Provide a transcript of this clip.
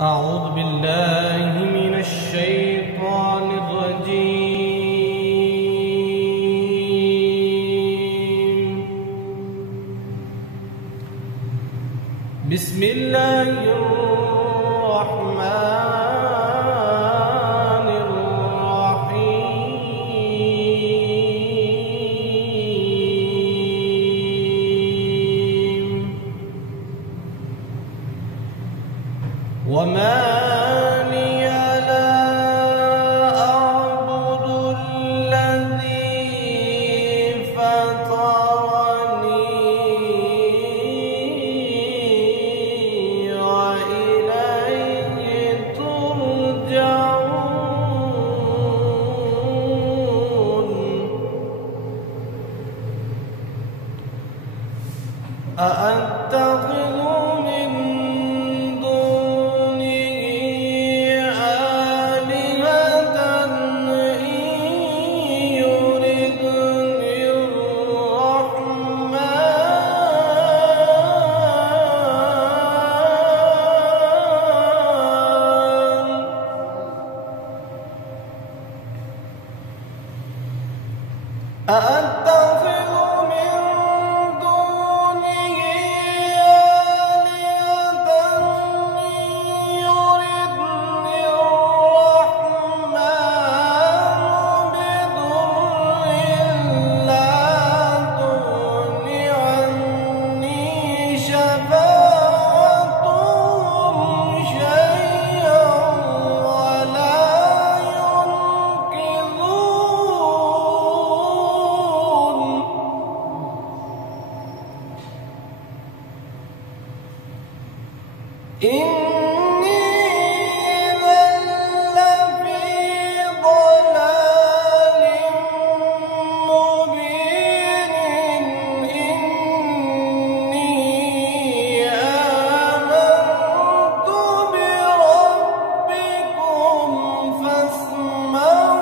أعوذ بالله من الشيطان الرجيم. بسم الله الرحمن الرحيم. وما لي لا أعبد الذي فطرني وإليه ترجعون. أأتخذ من أأتخذ من دونه آلهة يردني الرحمن بضر لا تغن عني شفاعتهم شيئا ولا إني إذا لفي ضلال مبين. إني آمنت بربكم فاسمعون.